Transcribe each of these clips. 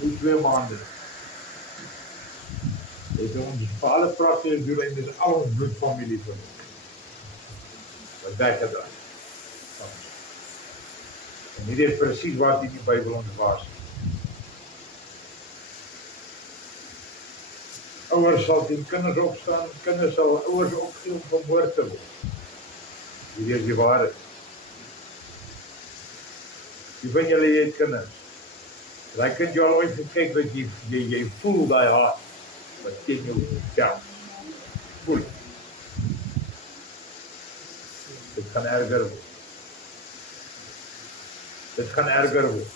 Nu 2 maanden. Dit is ons vir alle praktiese doeleindes al ons bloedfamilie van ons. Wat weggedraai. En hierdie is presies wat in die Bybel ons was. Ouers sal teen kinders opstaan, kinders sal ouers opgee om vermoord te word. Hierdie is die waarheid. Wie van julle het kinders? Daai kind jy al ooit gekyk dat jy voel daai hart wat teen jou tel. Voel. Dit kan erger word. Dit kan erger word.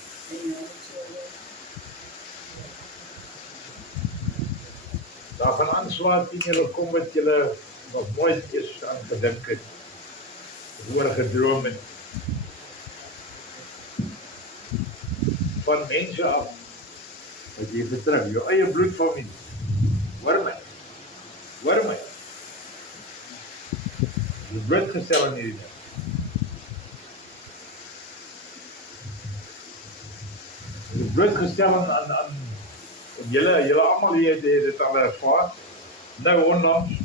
Daar gaan aanslae teen julle kom wat julle nog nooit eens aan gedink het. Oor gedroom het. Van mense af wat jy vertrek, jou eie bloedfamilie. Hoor my. Hoor my. Jy blootgestel aan hierdie ding. Jy blootgestel aan en julle almal hier het dit al ervaar. Nou onlangs.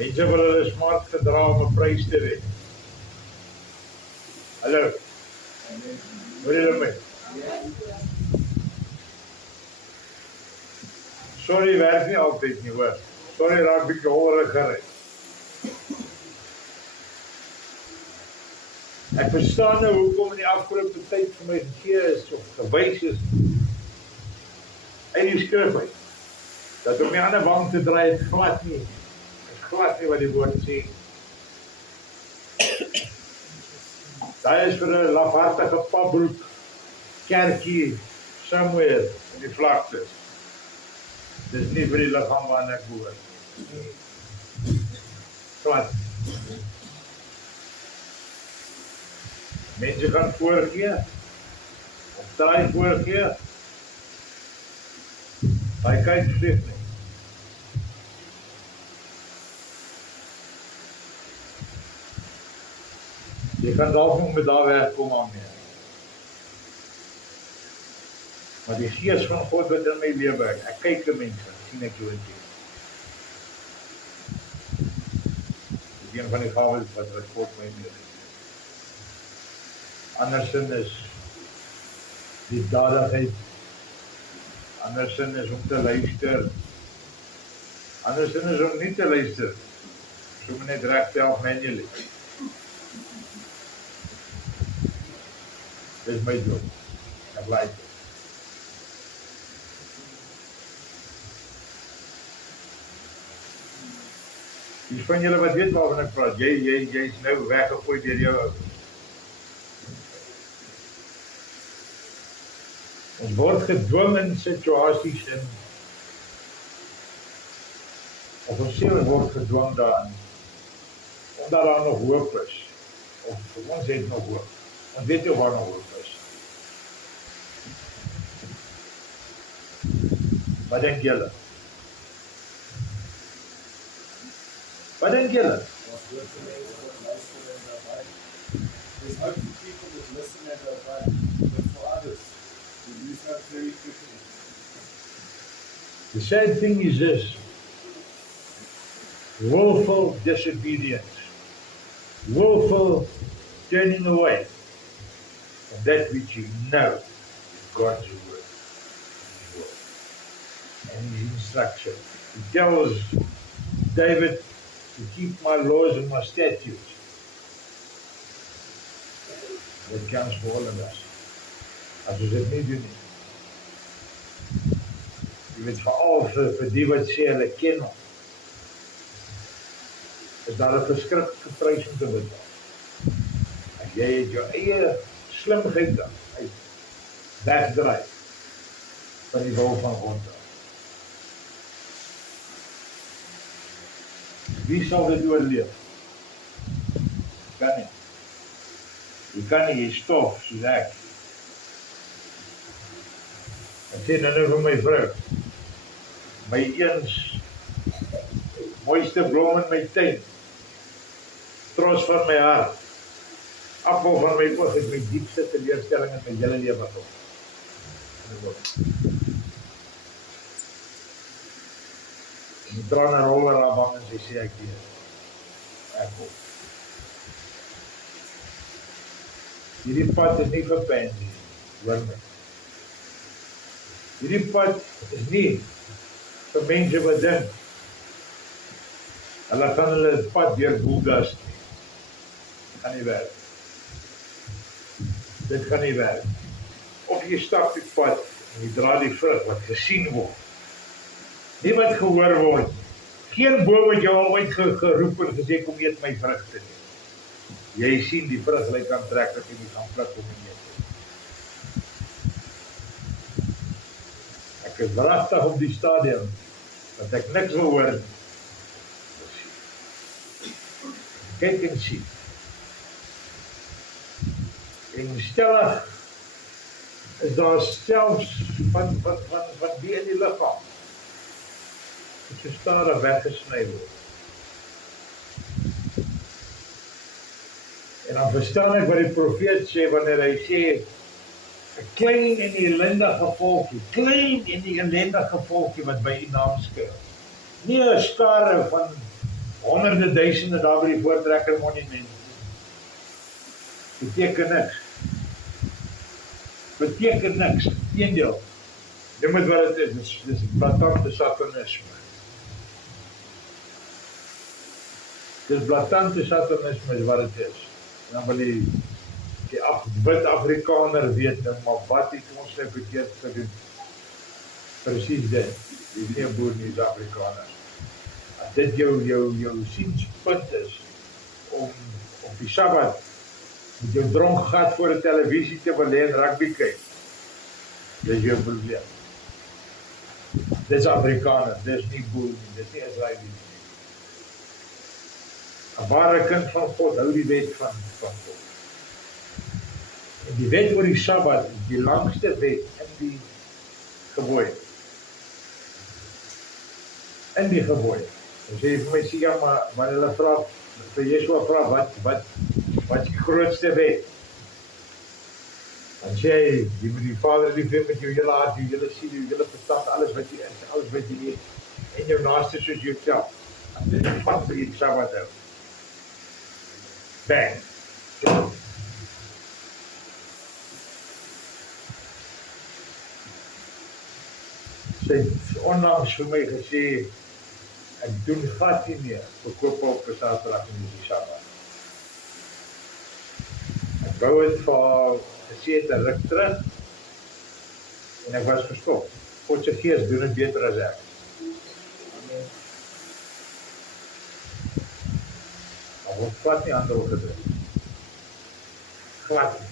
Mense wil hulle smart gedra om 'n prys te wen. Hallo. Hoor julle my? Sorry, werk nie altyd nie, hoor. Sorry, raak bietjie hollerig gery. Ek verstaan nou hoekom in die afgelope tyd vir my gegee is of gewys is uit die skrif uit. Dat om die ander wang te draai het glad nie. Glad nie wat die woord sê. Daar is vir 'n lafhartige papbroek kerkie somewhere in die vlaktes. Dis nie vir die liggaam waarna ek behoort. Glad. Mense gaan voorgee. Of draai voorgee. Hy kyk vlieg nie. Jy kan dalk nog met daar wegkom aan mee. Maar die gees van God wat in my lewe, ek kyk die mense, sien ek jou in die. Dit is een van die gawes wat God my mee. Andersin is die dadigheid. Andersin is om te luister. Andersin is om nie te luister. So moet net reg self manually. Dit is my job. Ek like it. Die van julle wat weet waarvan ek praat, jy's nou weggegooi deur jou ouders. Ons word gedwing in situasies en of ons siel word gedwing daarin, omdat daar nog hoop is. Of ons het nog hoop. Ons weet nie waar nog hoop is. Wat denk julle? Wat denk julle? There's hope for people that listen and obey, but for others, we lose hope very quickly. The sad thing is this: willful disobedience, willful turning away from that which you know is God's word and His instruction. He tells David to keep my laws and my statutes. Dit kans vir al ons. As ons dit nie doen nie. Jy weet veral vir die wat sê hulle ken hom. Is daar 'n verskriklike prys om te betaal. En jy het jou eie slimheid uit wegdraai van die wil van God. Wie sal dit oorleef? Kan nie. Jy kan nie, jy stof soos ek. Ek sê nou vir my vrou, my eens mooiste blom in my tuin, trots van my hart, afval van my oog is my diepste teleurstelling in my hele lewe tot. En die trane rol oor haar wang en sy sê ek weet. Ek kom. Hierdie pad is nie vir pansy, hoor my. Hierdie pad is nie vir mense wat dink hulle gaan hulle pad deur boeldust nie. Dit gaan nie werk. Dit gaan nie werk. Of jy stap die pad en jy dra die vrug wat gesien word. Nie wat gehoor word. Geen boom het jou al ooit geroep en gesê kom eet my vrugte nie. Jy sien die vrug lyk aantreklik en jy gaan pluk om en eet. Ek is drastig op die stadium dat ek niks wil hoor. Kyk en sien. En stellig is daar selfs van die in die liggaam. Dit is stadig weggesny word. En dan verstaan ek wat die profeet sê wanneer hy sê 'n klein en ellendige volkie wat by u naam skuil. Nie 'n skare van honderde duisende daar by die Voortrekker monument. Beteken niks. Beteken niks. Teendeel. Dit moet wat dit is. Dis blaatante satanisme. Dis blaatante satanisme is wat dit is. En dan wil die wit Afrikaner weet nou maar wat het ons nou verkeerd gedoen. Presies dit. Die is nie 'n boer nie, is Afrikaner. As dit jou sienspunt is om op die Sabbat met jou dronk gat voor 'n televisie te wil hê en rugby kyk. Dis jou probleem. Dis Afrikaner, dis nie boer nie, dis nie Israeliet nie. 'n ware kind van God hou die wet van God. En die wet oor die Sabbat is die langste wet in die gebooie. In die gebooie. En sê vir my, sê ja, maar hulle vra, vir Yeshua vra, wat is die grootste wet? Dan sê hy, jy moet die Vader lief hê met jou hele hart, jou hele siel, jou hele verstand, alles wat jy is, alles wat jy weet, en jou naaste soos jouself. En dit is wat vir die Sabbat hou. Bang. Sy het onlangs vir my gesê, ek doen gat nie meer, verkoop op Saterdag en die Sabbat. Ek wou het vir gesê het 'n ruk terug, en ek was gestop. God se Gees doen dit beter as ek. Maar word glad nie ander gedruk. Glad nie.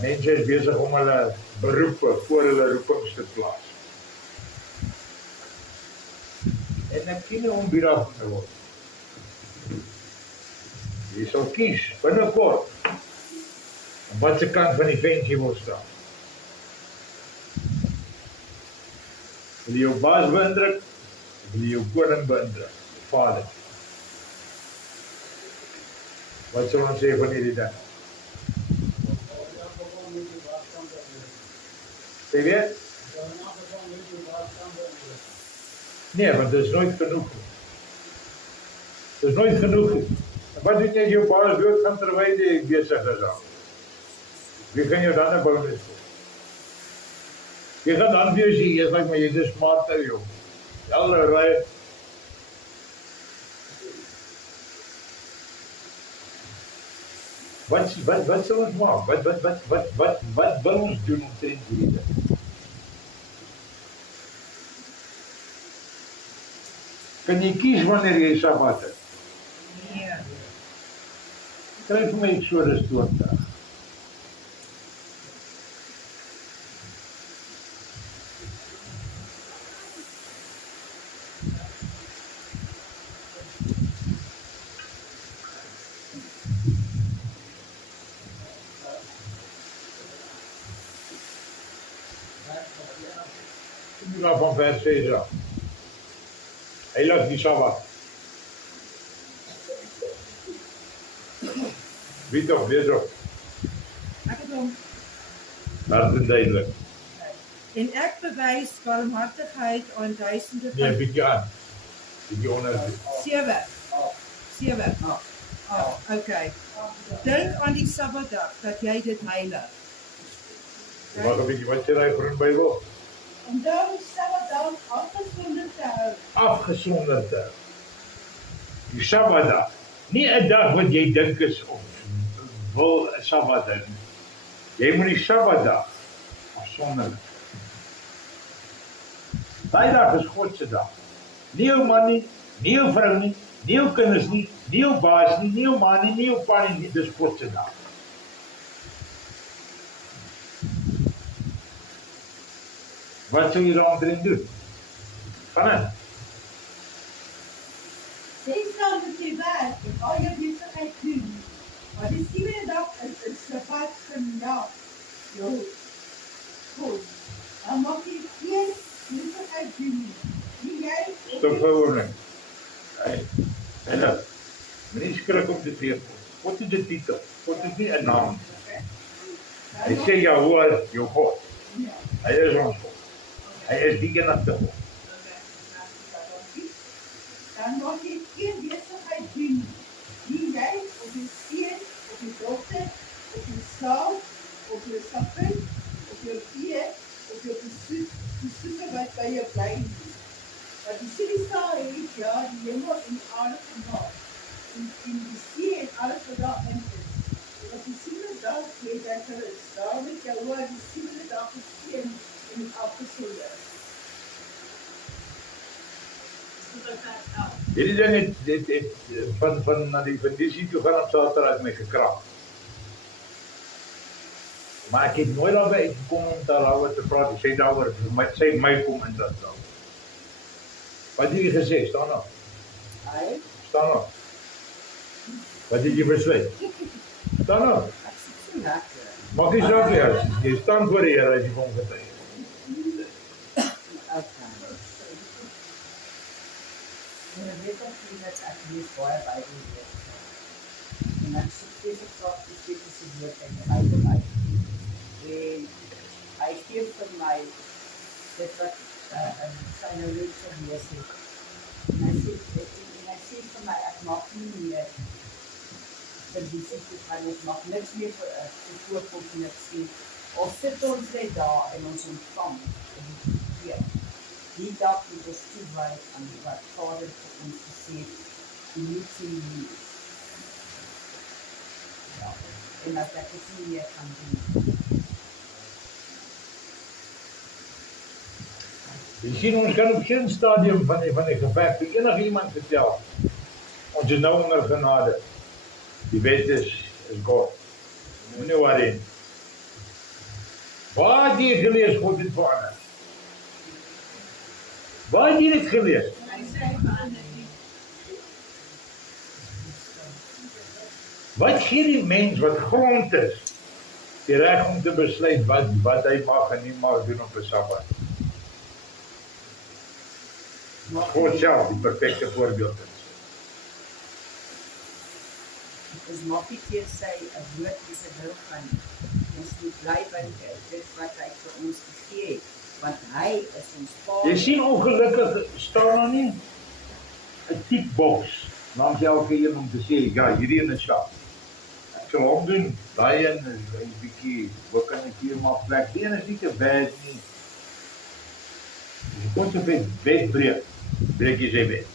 Mense is besig om hulle beroepe voor hulle roepings te plaas. En ek kies om binnaf te word. Jy sal kies, binnekort, aan wat se kant van die vent jy wil staan. Wil jy jou baas beïndruk, of wil jy jou koning beïndruk, Vader? Wat sal ons sê van hierdie ding? Sê weer? Nee, want dit is nooit genoeg. Dit is nooit genoeg. Wat doen jy as jou baas dood gaan terwyl jy besig is aan? Wie gaan jou dan 'n bonus gee? Jy gaan dan weer sê, jy's like, maar jy's 'n smart ou, joh. Alright. Wat sal ons maak? Wat wil ons doen omtrent hierdie ding? Kan jy kies wanneer jy Sabbat het? Nee. Kry vir my Eksodus 20. Van vers 6 af. Hy laat die Sabbat. Wie toch, wees op. Ek het hom. Hard en duidelijk. En ek bewys barmhartigheid aan duisende Nee, van bietjie aan. Bietjie onder. 7. Af. 7. Okay. Dink aan die Sabbatdag dat jy dit heilig. Mag een beetje, wat sê die groen Bijbel? Onthou die Sabbatdag afgesonder te hou. Afgesonderd te hou. Die Sabbatdag. Nie 'n dag wat jy dink is of wil 'n Sabbat hou. Jy moet die Sabbatdag afsonderlik. Daai dag is God se dag. Nie jou man nie, nie jou vrou nie, nie jou kinders nie, nie jou baas nie, nie jou ma nie, nie jou pa nie, dis God se dag. Wat sou jy daaromtrent doen? Gaan aan. Sê dan dat jy werk en al jou besigheid doen. Maar die 7de dag is 'n Sabbat vandag. Jou goed. Dan mag jy geen besigheid doen nie. Jy Stop vir 'n oomblik. Hey, moenie skrik op die teekom. Wat is die titel? Wat is nie 'n naam? Hy sê Jahoua, jou God. Hy is ons God. Hy is die enigste God. dan mag jy geen besigheid doen nie. Nie jy of jou seun of jou dogter of jou slaaf of jou sapin of jou eer of jou besoeker wat by jou bly nie. Want die sê die staal het ja die hemel en die aarde gemaak. En die see en alles wat daarin is. En op die 7de dag het hy gerus. Daarom het Jahoua die 7de dag geseën en afgesonder. Hierdie ding het van na die conditie toe gaan op Saterdag my gekrap. Maar ek het nooit daarby uitgekom om daaroor te praat. Ek sê daaroor, sy my kom in dat dan. Wat het jy gesê? Staan nog. Hy Staan nog. Wat het jy besluit? Staan nog. Ek sit so lekker. Maak nie saak nie, as jy staan voor die Here as jy vir hom getuig. En ek weet ook nie dat ek lees baie Bybel lees. En ek soek steeds op die kritiese woord in die Bybel uit. En hy gee vir my dit wat sy nou net gelees het. En hy sê vir my, ek mag nie meer vir die siekte gaan, ek mag niks meer voorkom en ek sê, of sit ons net daar en ons ontvang en die dag moet ons toewy aan wat Vader vir ons gesê het, die moet sien lees. Ja, en dat ek het nie meer gaan doen. Jy sien, ons kan op geen stadium van die geveg vir enige iemand vertel. Ons is nou onder genade. Die wet is God. Moenie worry. Waar het jy gelees God het verander? Waar het jy dit gelees? Wat gee die mens wat grond is, die reg om te besluit wat hy mag en nie mag doen op 'n Sabbat? God self die perfekte voorbeeld is. Ons mag nie keer sy 'n woord is 'n wil gaan. Ons moet bly by dit wat hy vir ons gegee het, want hy is ons Vader. Jy sien ongelukkig staan daar nie 'n tikbox langs elke een om te sê, ja, hierdie een is ja. Ek sal hom doen, daai een is 'n bietjie, wat kan ek hier maar plek? Die een is nie te bad nie. Jy kon se wet breek jy sy wet.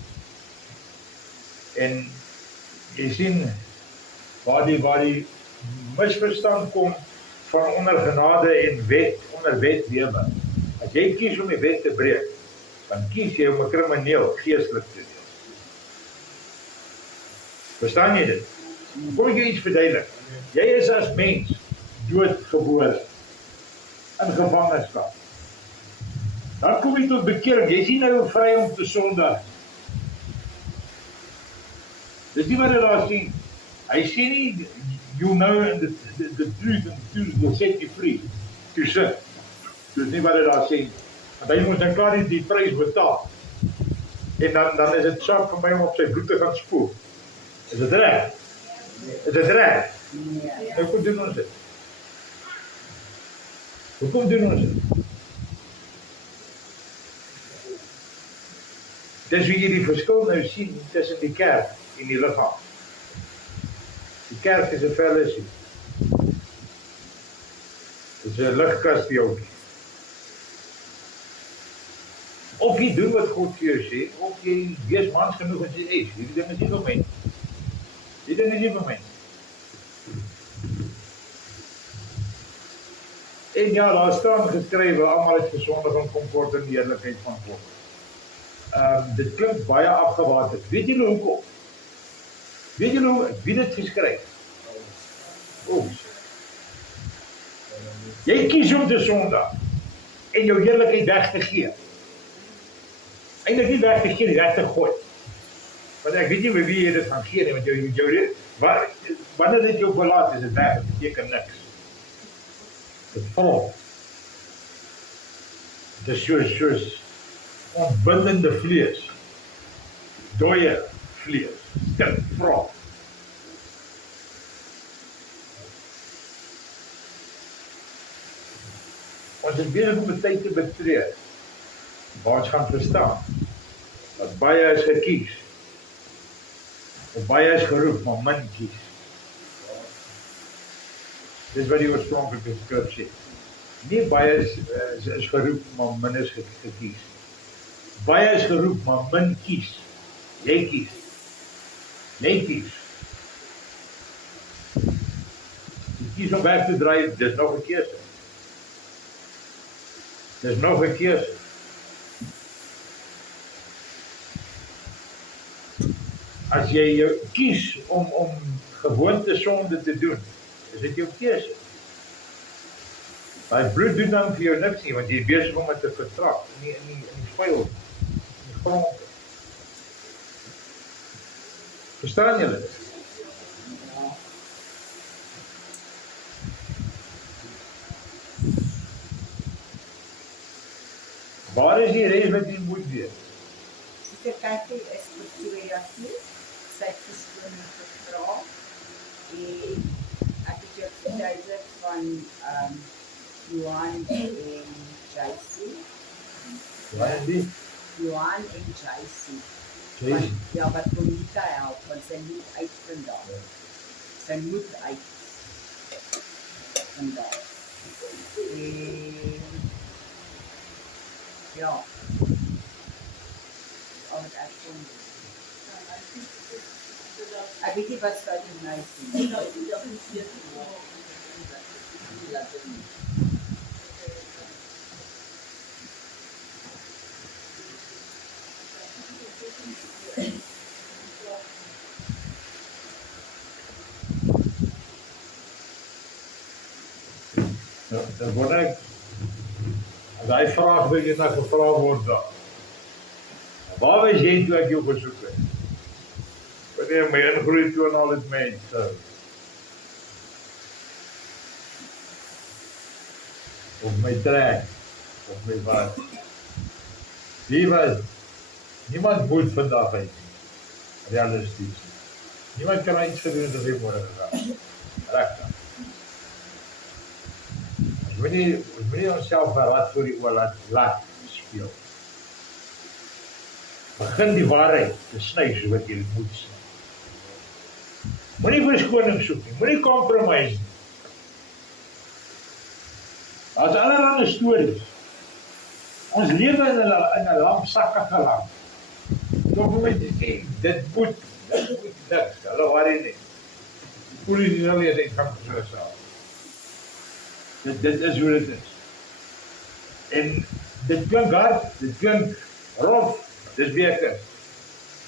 En jy sien, waar die misverstand kom van onder genade en wet, onder wet lewe. As jy kies om die wet te breek, dan kies jy om 'n krimineel geestelik te wees. Verstaan jy dit? Kom ek jou iets verduidelik. Jy is as mens doodgebore in gevangenskap. Dan kom jy tot bekering. Jy is nie nou vry om te sondig. Dis nie wat hy daar sien. Hy sê nie, you know the truth and the truth will set you free. To sin. Dis nie wat hy daar sê. Want hy moet dan klaar die prys betaal. En dan is dit saak vir my om op sy bloed te gaan spoel. Is dit reg? Is dit reg? Nee. Nou kom doen ons dit. Hoekom doen ons dit? Dis hoe jy die verskil nou sien tussen die kerk en die liggaam. Die kerk is 'n fellowship. Dit is 'n ligkasteel. Of jy doen wat God vir jou sê, of jy wees mans genoeg en sê, hierdie ding is nie vir my. Hierdie ding is nie vir my. En ja, daar staan geskrywe, almal is gesondig en kom kort in die heerlikheid van God. Dit klink baie afgewaterd. Weet julle hoekom? Weet julle wie dit geskryf? Jy kies om te sondig en jou heerlikheid weg te gee. Eintlik nie weg te gee, nie weg te gooi. Want ek weet nie met wie jy dit gaan gee nie, want wanneer dit jou belaat, is dit weg, dit beteken niks. Dit val. Dit is soos ontbindende vlees, dooie vlees, stik, vrot. Ons is besig om 'n tyd te betree, waar ons gaan verstaan, dat baie is gekies, of baie is geroep, maar min kies. Dis wat die oorspronklike skrif sê. Nie baie is geroep, maar min is gekies. Baie is geroep, maar min kies. Jy kies. Jy kies. Jy kies om weg te dryf, dis nog 'n keuse. Dis nog 'n keuse. As jy kies om gewoonte sonde te doen, is dit jou keuse. Daai bloed doen dan vir jou niks nie, want jy is besig om dit te vertrap in die vuil, in die grond. Verstaan julle dit? Waar is die res wat jy moet weet? Sister Kathy is vir 2 jaar terug, sy het verskoning gevra en ek het jou verduidelik van Johan en JC. Waar is die? Johan en JC. JC. Ja, wat Bonita help, want sy moet uit vandag. Sy moet uit vandag. En ja, al wat ek kon doen. Ek weet nie wat sy doen nou sien. Ja, dan word ek, daai vraag wil jy nou gevra word daar. Waar was jy toe ek jou besoek het? Wanneer my ingroei toe en al het mense. Of my trek, of my wat. Die was, niemand moet vandag uit, realisties. Niemand kan iets gedoen as hy môre gegaan. Regtig. Ons moet nie onsself verraad voor die oor laat speel. Begin die waarheid te sny so wat jy moet sny. Moenie verskoning soek nie, moenie compromise nie. Daar's allerlei stories. Ons lewe in 'n lampsakkige land. Toch met dit moet niks, hulle worry nie. Polisie sal nie dit kan verstaan. Dit is hoe dit is. En dit klink hard, dit klink rof, dis beter.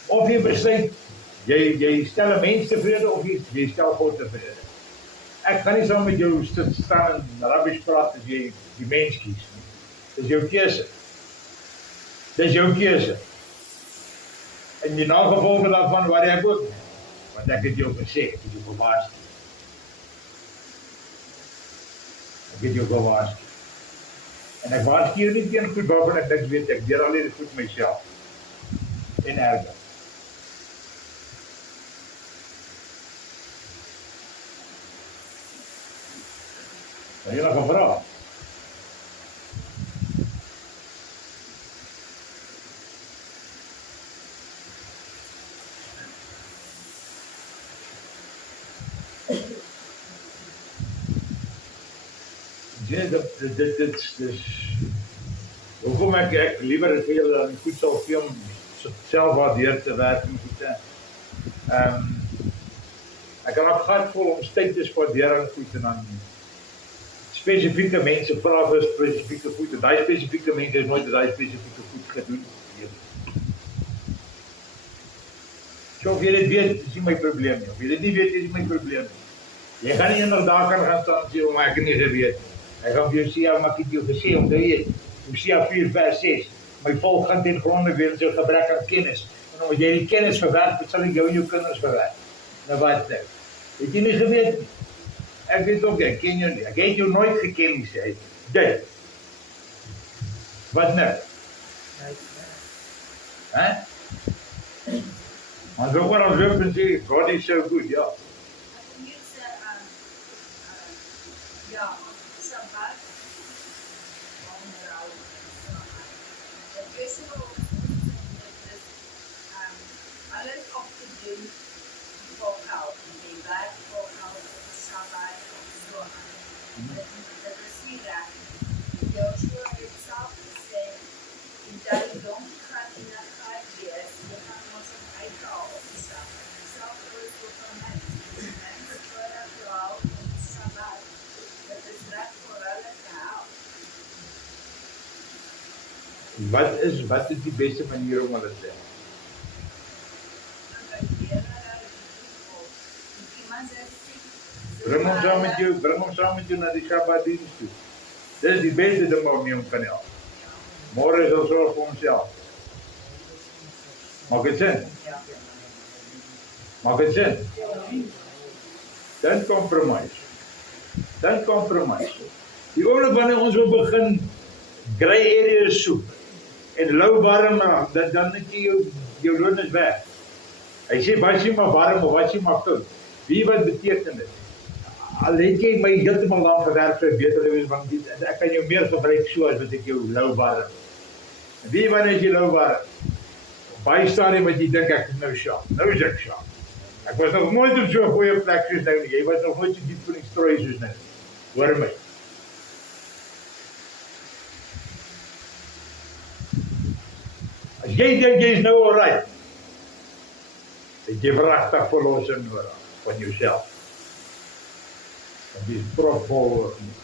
Of jy besluit, jy stel 'n mens tevrede of jy stel God tevrede. Ek kan nie saam met jou staan en rubbish praat as jy die mens kies nie. Dis jou keuse. Dis jou keuse. En die nagevolge daarvan waar ek ook nie. Want ek het jou gesê, ek het jou gewaarsku. Ek het jou gewaarsku. En ek waarsku jou nie teen goed waarvan ek niks weet, ek deur alleen goed myself. En erger. Enige vrae? Nee, dit is hoekom ek liewer vir julle aan die goed sal gee om self waardeur te werk en goede. Ek kan ook gat vol om tyd te spandeer aan goed en dan spesifieke mense vra vir spesifieke goed en daai spesifieke mense het nooit daai spesifieke goed gedoen. So of jy dit weet, is nie my probleem nie. Of jy dit nie weet, is nie my probleem nie. Jy gaan nie eendag daar kan gaan staan en sê, maar ek het nie geweet. Ek gaan vir jou sê, maar ek het jou gesê, om te weet. Hosea 4 vers 6. My volk gaan ten gronde weens jou gebrek aan kennis. En omdat jy die kennis verwerp, sal ek jou en jou kinders verwerp. Nou wat nou? Het jy nie geweet nie? Ek weet ook, ek ken jou nie. Ek het jou nooit geken nie, sê hy. Dit. Wat nou? Hè? Maar so oor ons loop en sê, God is so good, ja. Alles op te doen voor geld. Die werk voor geld, de sabbat en zo aan. Dat is niet raar. Joshua heeft zelf gezegd, in dat donker gaat in dat gaat weer, we gaan ons een eigen opstaan. Zelf is ook van mensen. Mensen worden vooral in de sabbat. Dat is recht voor alle geld. Wat is die beste manier om hulle te doen? Bring hom saam met jou na die Shabbat-dienst toe. Dit is die beste ding wat nie om kan help. Môre sal sorg vir homself. Maak dit sin? Maak dit sin? Dan compromise. Die oomblik wanneer ons wil begin grey areas soek en lou warm raak, dan het jy jou loon is weg. Hy sê, was jy maar warm of was jy maar koud? Wie wat beteken dit? Al het jy my heeltemal aan gewerk vir beter gewees, want ek kan jou meer gebruik so as wat ek jou lou warm. Wie wanneer is jy lou warm? Baie stadium wat jy dink ek is nou sharp. Nou is ek sharp. Ek was nog nooit op so 'n goeie plek soos nou nie. Jy was nog nooit so diep in die strooi soos nou. Hoor my. As jy dink jy is nou alright, het jy pragtig verlossing nodig van jouself. En die is propvol oor nie.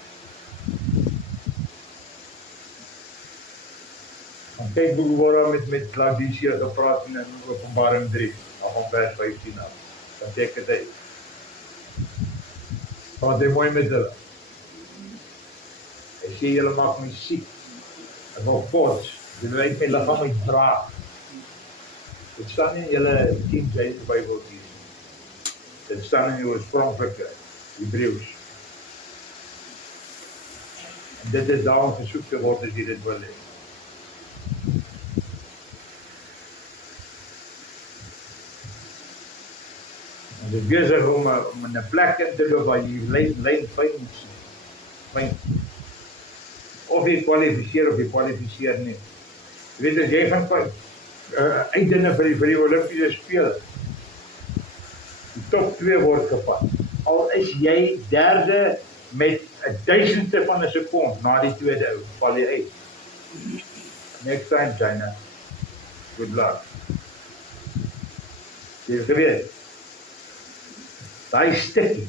Want kyk hoe word met Laodicea gepraat in Openbaring 3, van vers 15 af. Dan teken hy. Praat hy mooi met hulle. Hy sê julle maak my siek. Ek wil pots. Julle het my liggaam uitdra. Dit staan in julle King James Bybel hier. Dit staan in die oorspronklike Hebreëus. En dit is daarom gesoek te word as jy dit wil hê. En dit is besig om in 'n plek in te loop waar jy lyn fyn sien. Of jy kwalifiseer of jy kwalifiseer nie. Jy weet as jy gaan uitdinne vir die Olimpiese Spele. Die top 2 word gevat. Al is jy derde met 1/1000ste van 'n sekond na die tweede ou, val jy uit. Next time, China. Good luck. Jy weet. Daai stukkie.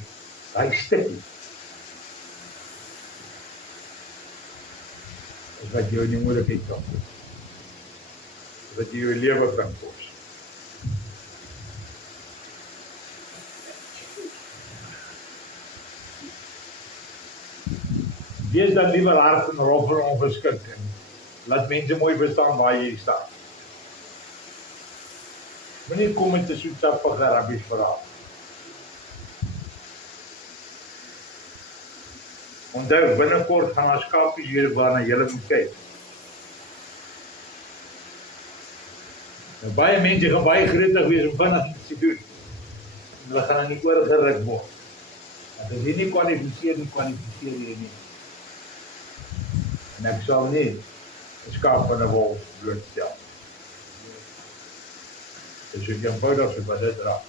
Is wat jou nie moeilikheid kan kos. Wat jy jou lewe kan kos. Wees dan liewer hard en rof en ongeskik en laat mense mooi verstaan waar jy staan. Moenie kom met 'n soetsappige Arabies verhaal. Onthou, binnekort gaan daar skapies hier waarna jy moet kyk. Nou, baie mense gaan baie gretig wees om vinnig iets te doen. En hulle gaan nie oorgeruk word. As jy nie kwalifiseer jy nie. En ek sal nie 'n skaap van 'n wolf blootstel. Dis so eenvoudig so wat dit raak.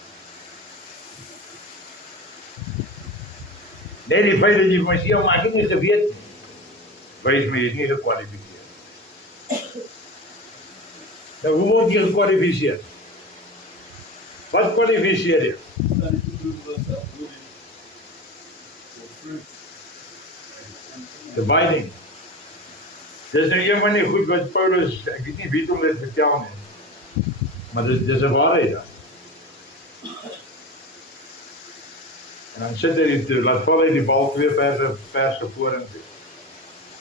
Net die feit dat jy vir my sê, maar ek het nie geweet nie, wys my jy is nie gekwalifiseer. Nou, hoe word jy gekwalifiseer? Wat kwalifiseer jy? Dat die broer was afvoering voor fruit. The binding. Dis nou een van die goed wat Paulus, ek weet nie wie het hom dit vertel nie, maar dis 'n waarheid dan. En dan sit hy toe, laat val hy die bal 2 verse vorentoe,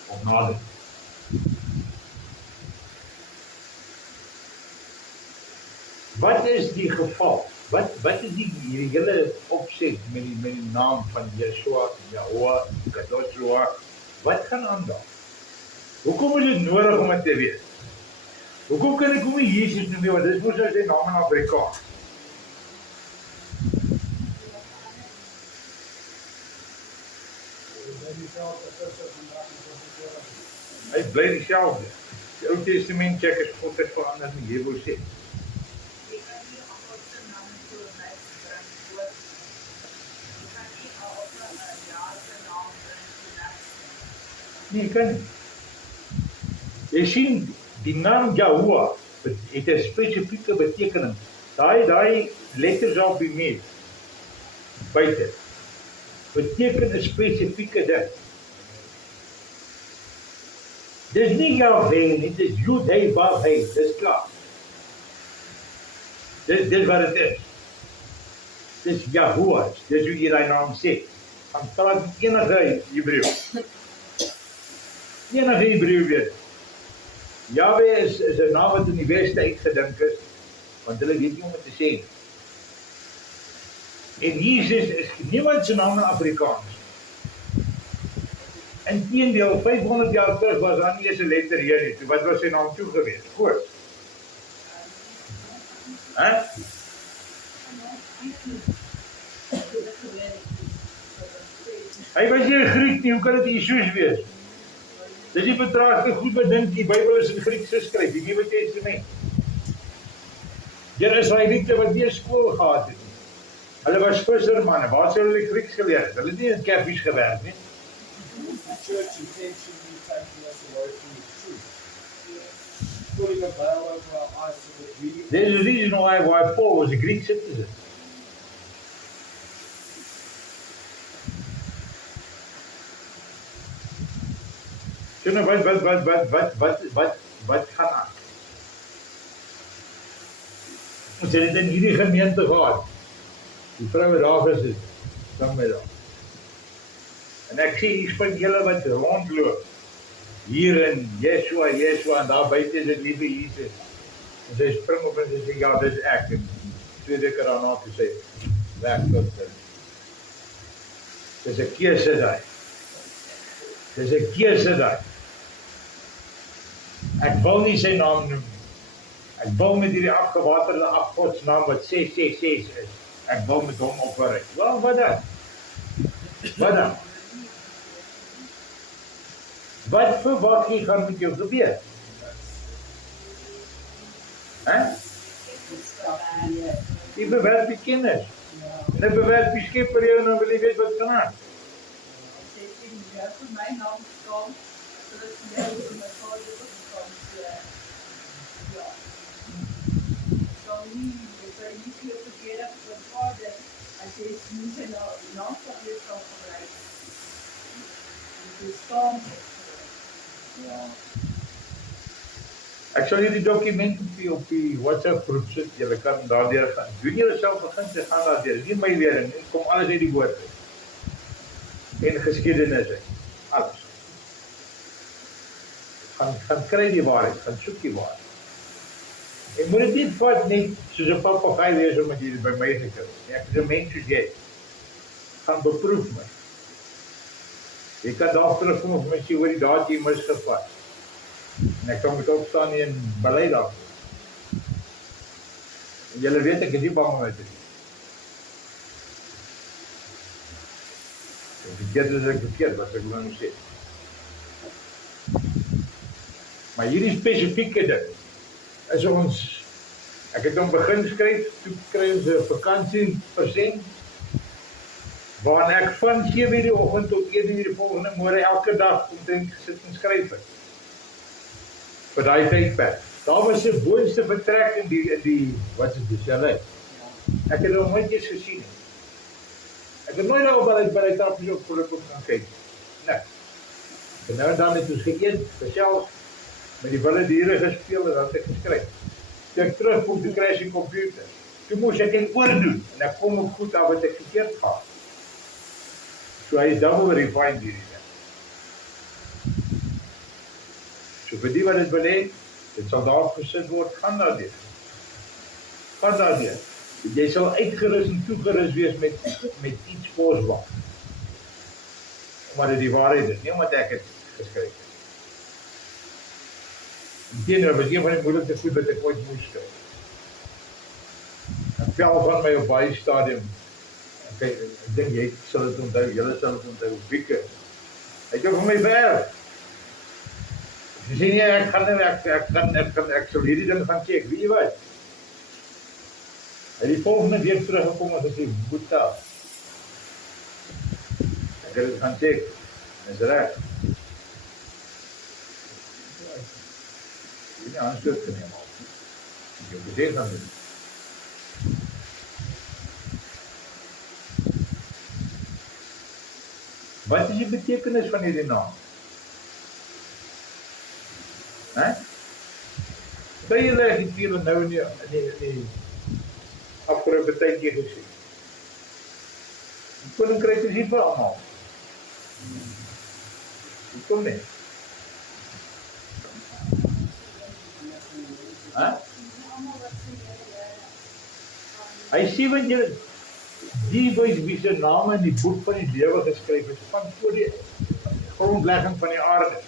of nader. Wat is die geval? Wat is die hele opset met die naam van Yeshua, Yahweh, Kadoshua? Wat gaan aan daar? Hoekom is dit nodig om dit te weet? Hoekom kan ek hom nie Jesus noem nie, want dis mos nou sy naam in Afrikaans. Hy bly dieselfde. Die Ou Testament check is God het verander nie, jy wou sê. Jy kan nie op God se naam toe lys bring woord. Jy kan nie op 'n jaar se naam bring toe lys. Nee, jy kan nie. Jy sien, die naam Yahweh het 'n spesifieke betekenis. Daai letters op die meet, buite, beteken 'n spesifieke ding. Dis nie Yahweh nie, dis Yud Hei Vav Hei, dis klaar. Dis wat het is. Dis Yahuwah, dis hoe jy die naam sê. Gaan praat enige Hebreeu. Enige Hebreeu weet. Yahweh is 'n naam wat in die Weste uitgedink is, want hulle weet nie om dit te sê nie. En Jesus is niemand se naam in Afrikaans. Inteendeel, 500 jaar terug was daar nie eens 'n letter hier nie. Wat was sy naam toe gewees? Koos. Hè? Hy was nie 'n Griek nie, hoe kan dit Jesus wees? Dis die betraagde goed bedink, die Bybel is in Grieks geskryf, die Nuwe Testament. Daar is Israeliete wat nie 'n skool gehad het nie. Hulle was vissermanne, waar sou hulle Grieks geleer het? Hulle het nie in kaffies gewerk nie. The church intentionally taking us away from the truth. Putting a veil over our eyes so that we There's a reason why Paul was a Greek citizen. So nou, wat gaan aan? Ons het dit in hierdie gemeente gehad. Die vroue daar gesit, saam met daar. En ek sien hier van julle wat rondloop. Hier in Yeshua, en daar buite is dit liewe Jesus. En sy spring op en sy sê, ja, dis ek. En 2 weke daarna te sê, weg tot dit. Dis 'n keuse daai. Dis 'n keuse daai. Ek wil nie sy naam noem. Ek wil met hierdie afgewaterde afgodsnaam wat 666 is. Ek wil met hom opwerk. Wel, wat dan? Wat dan? Wat verwag jy gaan met jou gebeur? Hè? Jy bewerp die kinders. En ek bewerp die skepper jou en dan wil jy weet wat gaan aan. Ek sal hierdie dokument op die WhatsApp groep sit. Julle kan daardeur gaan. Doen julle self begin te gaan daardeur. Nie my lering nie, kom alles uit die woord uit. En geskiedenis uit. Alles. Gaan kry die waarheid, gaan soek die waarheid. En moet dit nie vat net soos 'n papegaai wees om dit by my te kry. Ek is 'n mens soos jy. Gaan beproef my. Jy kan daar terugkom of mens jy hoor die daad jy misgevat. En ek kan met opstaan en bely daarvoor. En julle weet ek is nie bang om dit te doen. Verkeerd is ek verkeerd, wat ek nou sê. Maar hierdie spesifieke ding is ons, ek het hom begin skryf, toe kry ons 'n vakansiepresent, waarin ek van 7 die oggend tot 1 die volgende môre elke dag omtrent gesit en skryf het. Vir daai tydperk. Daar was 'n boonste vertrek in die wat is die chalet. Ek het hom nooit eens gesien nie. Ek het nooit daar by die trappies op voor ek op gaan kyk. Nee. En nou en dan het ons geëet, gesels, met die wilde diere gespeel en dan het ek geskryf. Toe ek terugkom, toe kry ek die computer. Toe moes ek dit oordoen en ek kom op goed af wat ek verkeerd gehad. So hy is double refined hierdie ding. So vir die wat dit wil hê, dit sal daar gesit word, gaan daardeur. Gaan daardeur. Jy sal uitgerus en toegerus wees met iets kosbaar. Omdat dit die waarheid is, nie omdat ek het geskryf het. Inteendeel, was een van die moeilikste goed wat ek ooit moes skryf. Ek vel van my op baie stadium. Ek dink jy sal dit onthou, julle sal dit onthou, Wieke. Hy het ook vir my verf. Jy sê nie, ek sal hierdie ding gaan kyk, weet jy wat? Hy het die volgende week teruggekom en gesê, Boeta. Ek het dit gaan check, is reg. Jy het nie aanstoot geneem al. Ek het gesê gaan doen. Wat is die betekenis van hierdie naam? By julle het julle nou in die afgelope tydjie gesien. Die koninkryk is hier vir almal. Hoekom nie? Hy sê want julle die boys wie se name in die boek van die lewe geskryf is van voor die grondlegging van die aarde.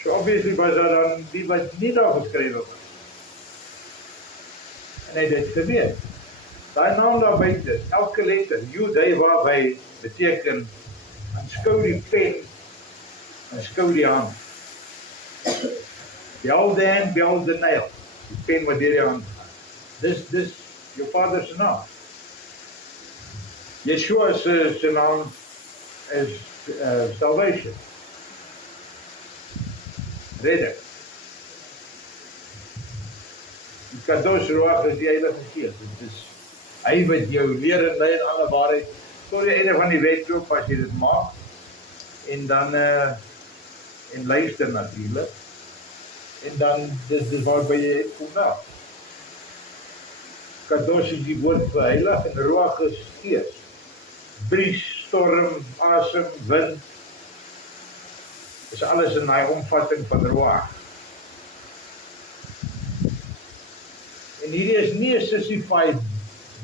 So obviously was daar dan die wat nie daar geskryf het. En hy het dit geweet. Daai naam daar buite, elke letter, Judea by beteken aanskou die pen, aanskou die hand. Belden, nail, die pen wat deur die hand gaan. Dis jou vader se naam. Yeshua se naam is salvation. Redder. Die Kadosh Ruach is die Heilige Gees. Dit is hy wat jou leer en lei in alle waarheid tot die einde van die wedloop as jy dit maak. En dan en luister natuurlik. En dan dis waarby jy kom nou. Kadosh is die woord vir heilig en Ruach is gees. Bries, storm, asem, wind. Is alles in daai omvatting van Ruach. En hierdie is nie 'n sissified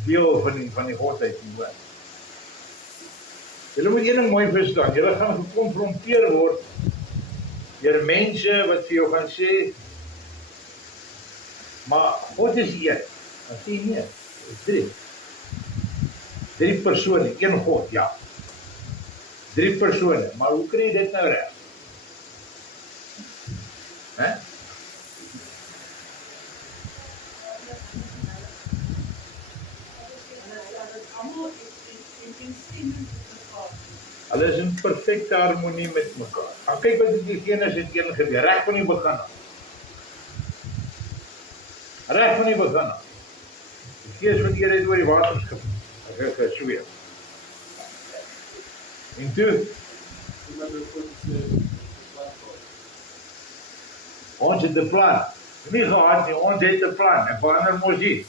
deel van die godheid nie hoor. Julle moet een ding mooi verstaan, julle gaan gekonfronteer word deur mense wat vir jou gaan sê, maar God is een. Dan sê jy nee, is 3 persone, een God, ja. 3 persone, maar hoe kry jy dit nou reg? Hulle is in perfekte harmonie met mekaar. Gaan kyk wat die Genesis het een gebeur, reg van die begin af. Reg van die begin af. Die Gees van die Here het oor die waters gesweef. En toe, ons het 'n plan. Nie gehad nie, ons het 'n plan. En verander mos nie.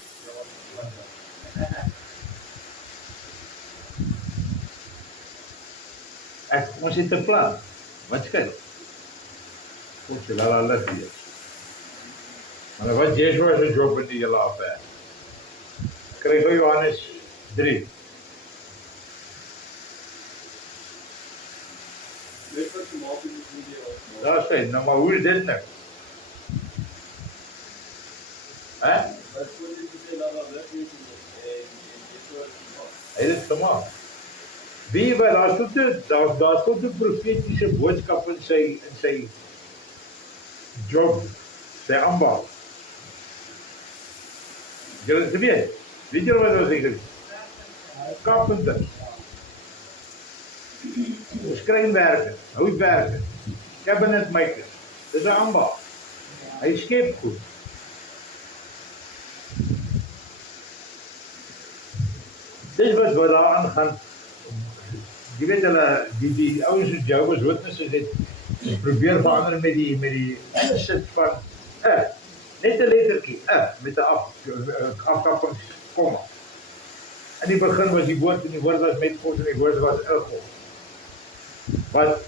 Ons het 'n plan. Wat skyn? Ons sal hulle wees. Maar wat Yeshua se job in die hele affair. Kry gou Johannes 3. Dit wat gemaak het met die video. Daar sê, nou maar hoe is dit nou? Wat wil jy sê dat dit is en Yeshua het gemaak? Hy het dit gemaak. Wie wat daar's tot 'n profetiese boodskap in sy job, sy ambaag. Julle weet julle wat ons sê? Carpenter, skrynwerker, houtwerker, cabinetmaker. Dis 'n ambaag. Hy skep goed. Dis wat daar aangaan. Jy weet hulle die ouens soos Jehovah's Witnesses het probeer verander met die insit van net 'n lettertjie met 'n afkappingskomma. In die begin was die woord en die woord was met God en die woord was in God. Wat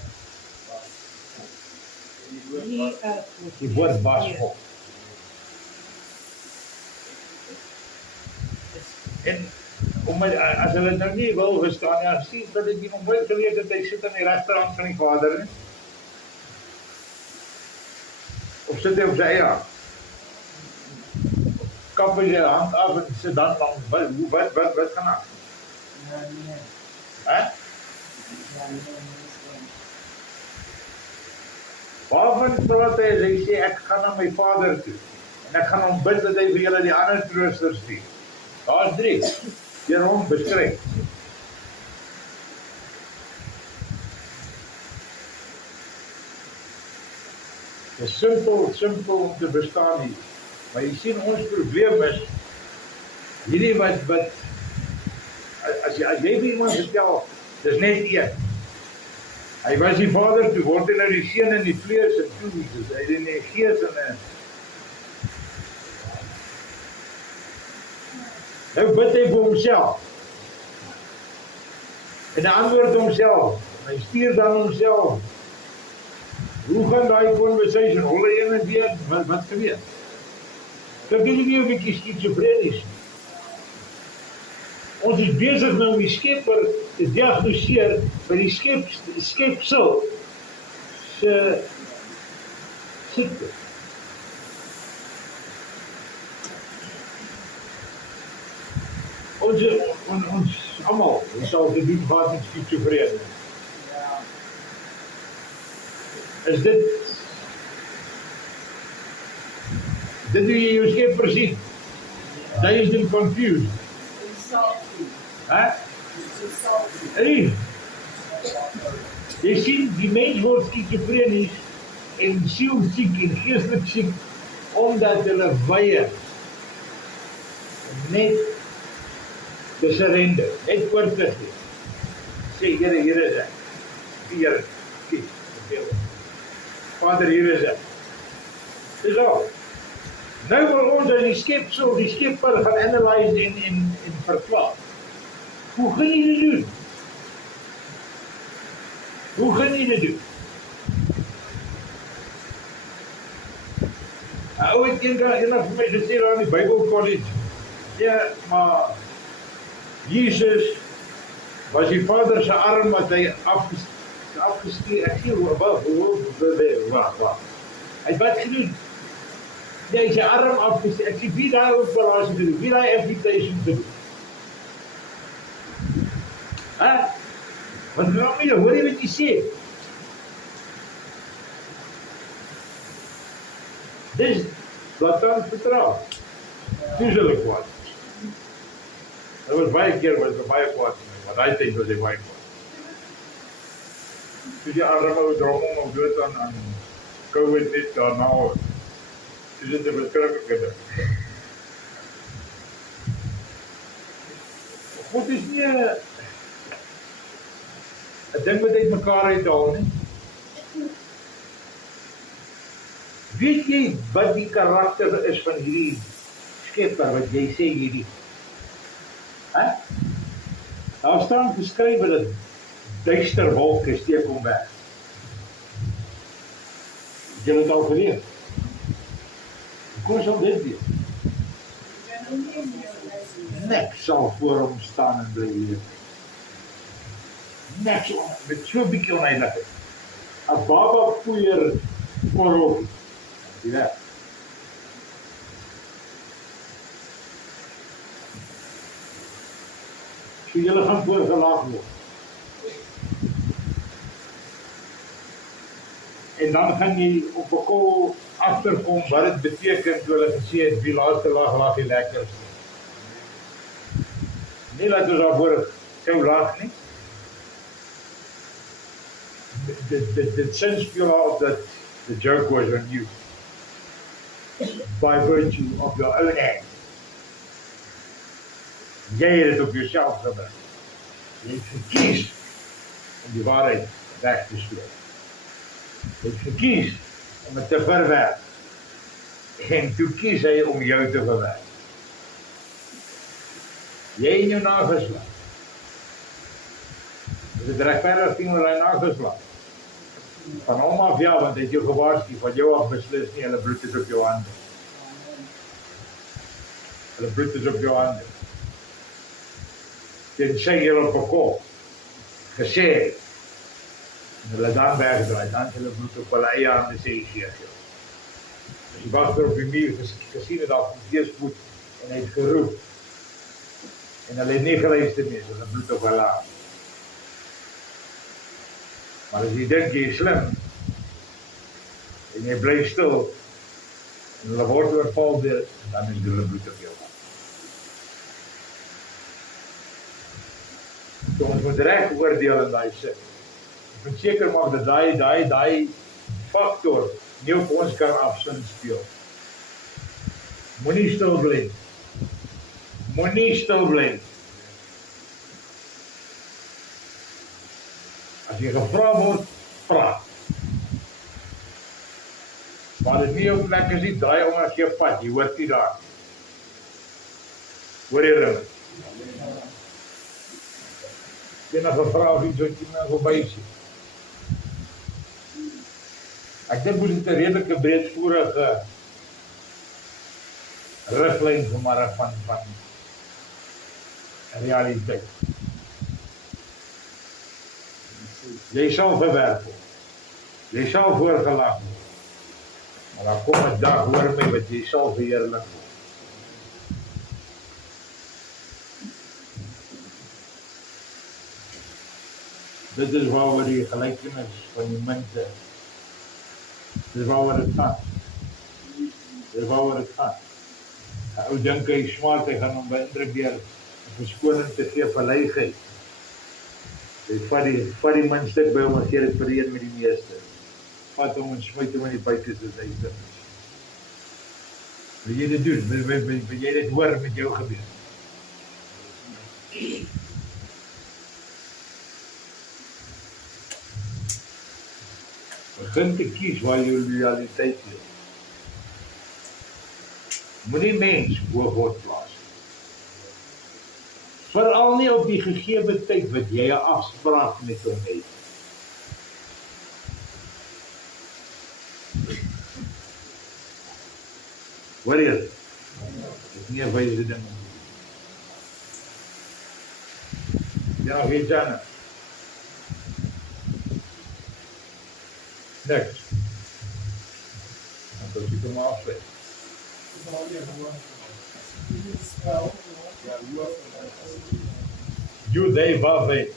die woord was God. En as hulle nou nie wil verstaan, ja, sien dat dit nie onmoontlik geleer dat hy sit in die restaurant van die Vader nie. Of sit hy op sy eie? Kap hy sy hand af en sit dan lang. Wat gaan aan? Hè? Waarvan praat hy as hy sê ek gaan na my Vader toe en ek gaan hom bid dat hy vir julle die ander troosters stuur. Daar's 3. Deur hom beskryf. Dit is simpel om te verstaan hier. Maar jy sien ons probleem is hierdie wat as jy vir iemand vertel, dis net een. Hy was die Vader, toe word hy nou die seun in die vlees en toe hy in die gees en nou bid hy vir homself. En hy antwoord homself. Hy stuur dan homself. Hoe gaan daai conversation? Hulle een en weer, wat gebeur? Dit is nie 'n bietjie skizofrenies. Ons is besig nou om die Skepper te diagnoseer by die skepsel se siekte. Ons almal sal te doen wat met skizofrenie. Is dit hoe jy jou Skepper sien? Dazed and confused. Hè? Jy sien, die mens word skizofrenies en sielsiek en geestelik siek omdat hulle weier net te surrender, net oor te gee. Sê, Here, hier is ek. Here, kies, beveel. Vader, hier is ek. Dis al. Nou wil ons as die skepsel, die Skepper gaan analyse en verklaar. Hoe gaan jy dit doen? Hoe gaan jy dit doen? Ou het eendag vir my gesê daar in die Bible College, ja, maar Jesus was die Vader se arm wat hy afgesteek. Ek sê, wag. Hy het wat gedoen? Nee, hy sy arm afgesteek. Ek sê, wie daai operasie te doen? Wie daai amputation te doen? Hè? Want nou nie, hoor jy wat jy sê? Dis wat dan vertrou. Dis hulle kwaad. Dat was baie keer was baie kwaad, maar daai tyd was hy baie kwaad. Toe die arme droom om dood aan COVID net daarna. Dis dit 'n beskrywing ding. God is nie 'n ding wat uitmekaar uithaal nie. Weet jy wat die karakter is van hierdie Skepper wat jy sê hierdie? Hè? Daar staan geskrywe dat duister wolke steek hom weg. Het jy dit al gelees? Hoe sal dit wees? Niks sal voor hom staan en bly leef. Niks met so 'n bietjie oneindigheid. 'n Baba poeier korrel. Ja. So julle gaan voorgelaat word. En dan gaan jy op 'n kol agterkom wat dit beteken toe hulle gesê het wie laaste lag die lekkerste. Nie laat ons daarvoor sou lag nie. The sense you out that the joke was on you by virtue of your own act. Jy het dit op jouself gebring. Jy het gekies om die waarheid weg te stoot. Jy het gekies om het te verwerp. En toe kies hy om jou te verwerp. Jy en jou nageslag. Is dit regverdig teenoor hy nageslag? Van hom af ja, want hy het jou gewaarsku, van jou af beslis nie, hulle bloed is op jou hande. Hulle bloed is op jou hande. Tensy jy op 'n kop gesê, en hulle dan wegdraai, dan is hulle bloed op hulle eie hande, sê Esegiel. As die wagter op die muur gesien het daar van Jeesvoet, en hy het geroep, en hulle het nie geluister nie, so hulle bloed op hulle hande. Maar as jy dink jy is slim, en jy bly stil, en hulle word oorval weer, dan is hulle bloed op jou hande. So ons moet reg oordeel in daai sin. Ons moet seker maak dat daai faktor nie op ons kan afsin speel. Moenie stil bly. Moenie stil bly. As jy gevra word, praat. Maar dit nie jou plek is nie, draai om en gee pad, jy hoort nie daar. Hoor jy ring? Enige vraag of iets wat jy my voorbij sien. Ek dink moet dit 'n redelike breedvoerige riglyn gemaak van realiteit. Jy sal verwerp word. Jy sal voorgelag word. Maar dan kom 'n dag, hoor my, wat jy sal verheerlik word. Dit is waaroor die gelykenis van die munte. Dit is waaroor dit gaan. Dit is waaroor dit gaan. 'n Ou dink hy smart, hy gaan hom beïndruk deur 'n verskoning te gee vir leigheid. Hy vat die muntstuk by hom en gee dit vir die een met die meeste. Vat hom en smyt hom in die buiteste duister. Wil jy dit doen? Wil jy dit hoor met jou gebeur? Begin te kies waar jou loyaliteit lê. Moenie mens bo God plaas. Veral nie op die gegewe tyd wat jy 'n afspraak met hom het. Hoor jy? Dit is nie 'n wyse ding. Ja, wie Jana? Next. Dan moet jy hom afsluit. Judei Vave.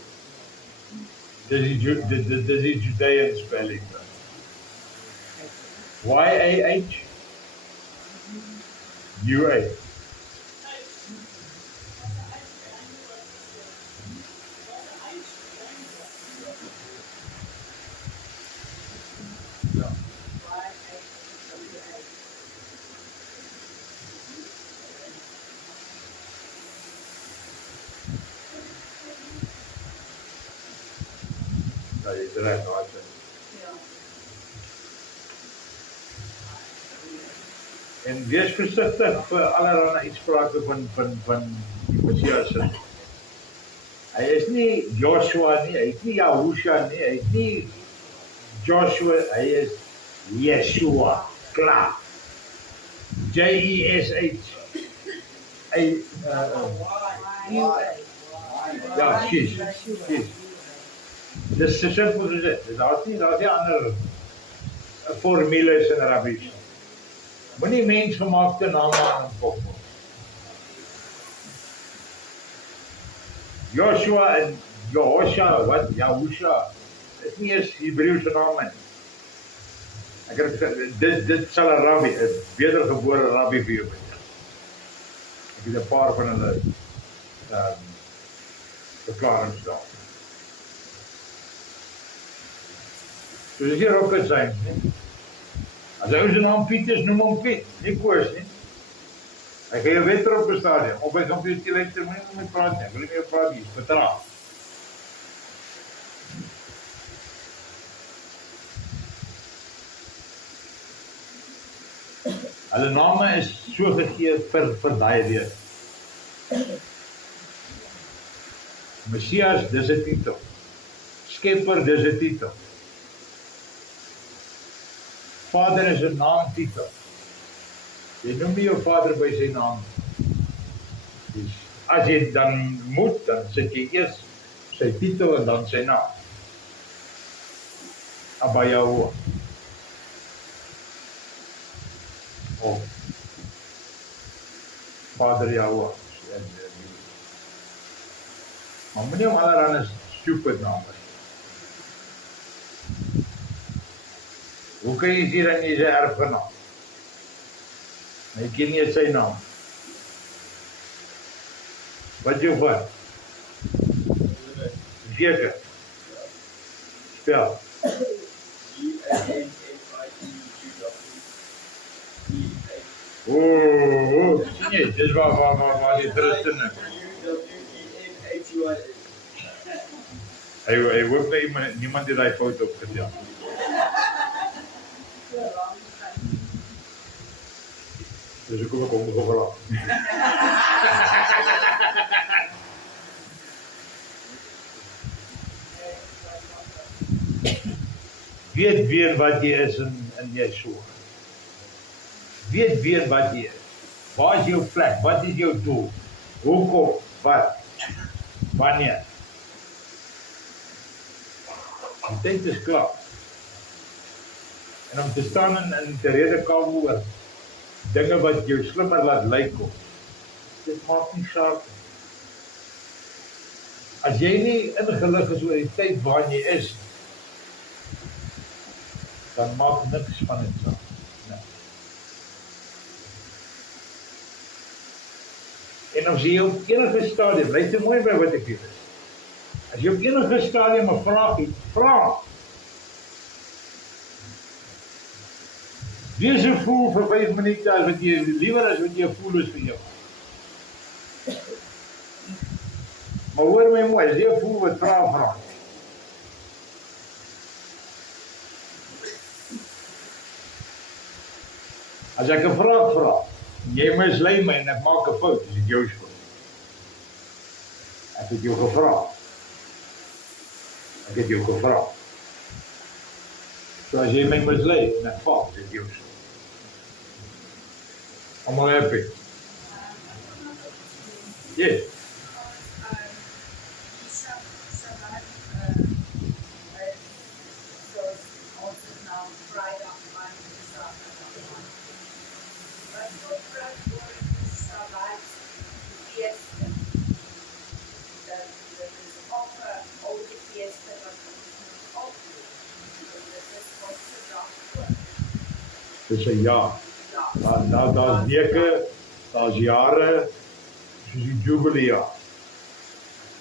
Dis die Judean spelling. Y-A-H U-A. Dat is reg nou. En wees versigtig vir allerlei uitsprake van die Messias. Hy is nie Joshua nie, hy is nie Yahusha nie, hy is nie Joshua, hy is Yeshua. Klaar. J-E-S-H. Ja, kies. Dis so simpel soos dit. Daar's nie ander formules en rubbish. Moenie mensgemaakte name aan hom kop maak. Joshua en Yahusha, wat Yahusha, is nie eens Hebreëse name nie. Ek het dit sal 'n rabbi, 'n wedergebore rabbi vir jou wees. Ek het 'n paar van hulle verklarings daar. So dis nie rocket science nie. As hy sy naam Piet is, noem hom Piet, nie Koos nie. Hy gaan jou wetter op die stadium, of hy gaan vir jou luister, moet nie met praat nie, ek wil nie meer praat nie, vertraag. Hulle name is so gegee vir daai rede. Messias, dis 'n titel. Skepper, dis 'n titel. Vader is 'n naamtitel. Jy noem nie jou vader by sy naam. Dus as jy dan moet, dan sit jy eers sy titel en dan sy naam. Abba Yahuwah. Of Vader Yahuwah. Maar moenie hom allerhande stupid naam hê. Hoe kan jy sê dat jy sy erfgenaam? Hy ken nie sy naam. Wat jy van? Zeker. Spel. Sien jy, dis waar die Christene. Hy hoop dat niemand die daai fout opgetel. Dus ik kom ook overal. Weet weer wat jy is in Yeshua. Weet weer wat jy is. Waar is jou plek? Wat is jou doel? Hoekom? Wat? Wanneer? Die tyd is klaar. En om te staan en te rede kan oor dinge wat jou slimmer laat lyk op. Dit maak nie saak. As jy nie ingelig is oor die tyd waarin jy is, dan maak niks van dit saak. Nee. En as jy op enige stadium, luister mooi by wat ek hier is. As jy op enige stadium 'n vraag het, vra. Wees 'n fool vir 5 minute as wat jy liewer as wat jy 'n fool is vir jou. Maar hoor my mooi, as jy 'n fool wat vra. As ek 'n vraag vra, jy mislei my en ek maak 'n fout, dis jou skuld. Ek het jou gevra. Ek het jou gevra. So as jy my mislei en ek val, dis jou skuld. Almal happy? Yes. Dis 'n jaar. Daar's weke, daar's jare, soos die jubileejaar.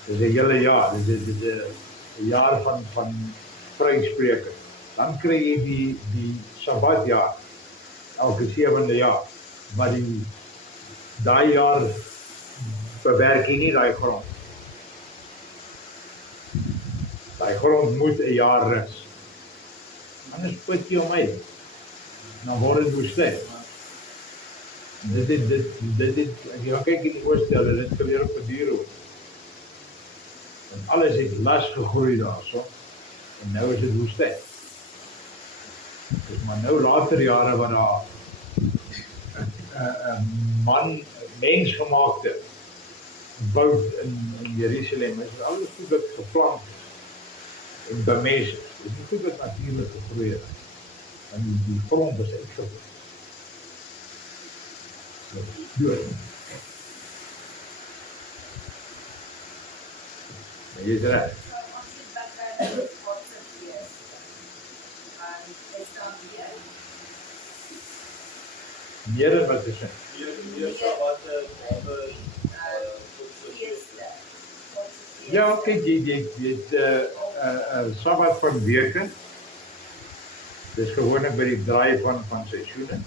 Dis 'n hele jaar. Dit is 'n jaar van vryspreking. Dan kry jy die Sabbatjaar elke 7de jaar. Maar daai jaar bewerk jy nie daai grond. Daai grond moet 'n jaar rus. Anders put jy hom uit. Dan word dit woestyn. Dit as jy kyk in die ooste, dit gebeur op 'n duur. En alles het las gegroei daarso. En nou is dit woestyn. Dis maar nou later jare wat daar 'n mensgemaakte woud in Jerusalem is. Alles goed wat geplant en bemest is. Dit is goed wat natuurlik gegroei het. En die grond is uitgegroei. Jy is reg. is dan meer. Meer en wat is dit? Meer sabbate, behalwe Feeste. Onze feeste. Ja, kyk, jy het Sabbat van weke. Dis gewoonlik by die draai van seisoene.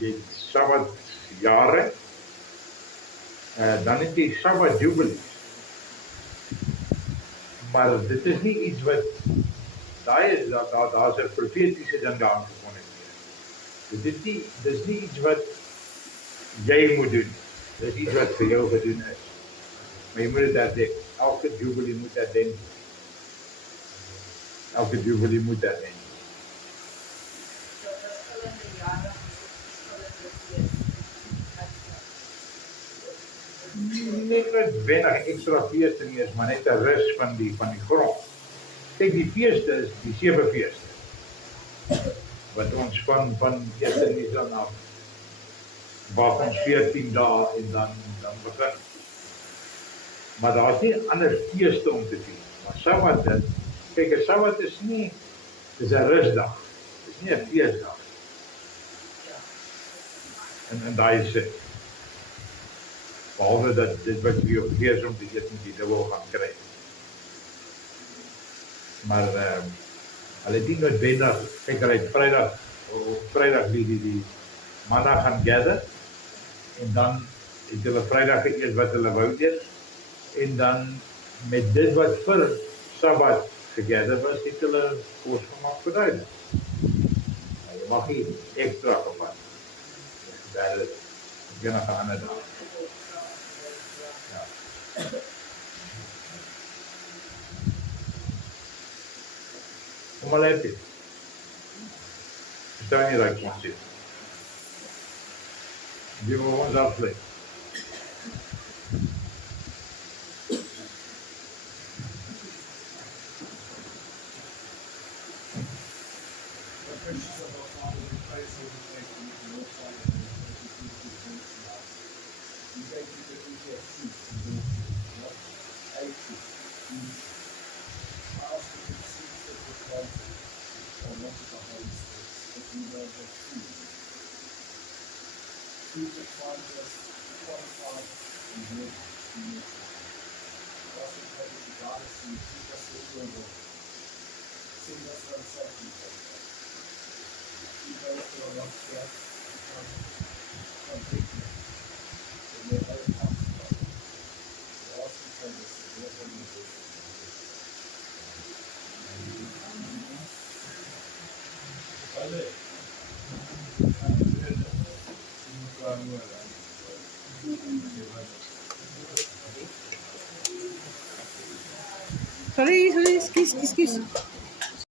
Jy het Sabbat jare. Dan het jy Sabbat jubilees. Maar dit is nie iets wat daar's 'n profetiese ding daarin gekonde. Dis nie iets wat jy moet doen. Dis iets wat vir jou gedoen is. Maar jy moet dit herdenk. Elke jubilee moet herdenk. Elke jubilee moet herdenk. So verschillende jaren, verschillende feesten. Nie noodwendig extra feeste nie, is maar net 'n rus van die grond. Kyk, die feeste is die 7 feeste. Wat ons van 1 Nisan af, waar ons 14 dae en dan begin. Maar daar's nie ander feeste om te vier. Maar Sabbat, kyk, 'n Sabbat is 'n rusdag. Dis nie 'n feesdag. En daai is dit. Behalwe dat dit wat vir jou gees om te eet moet jy dubbel gaan kry. Maar hulle het nie noodwendig, kyk, hulle het Vrydag die manna gaan gather, en dan het hulle Vrydag geëet wat hulle wou eet, en dan met dit wat vir Sabbat gegather was, het hulle kos gemaak vir daai dag. Jy mag nie ekstra gevat. Dit is enige ander dag. Kom maar let dit. Verstaan nie dat ek ons sê. Die wil ons afsluit. Sorry, excuse.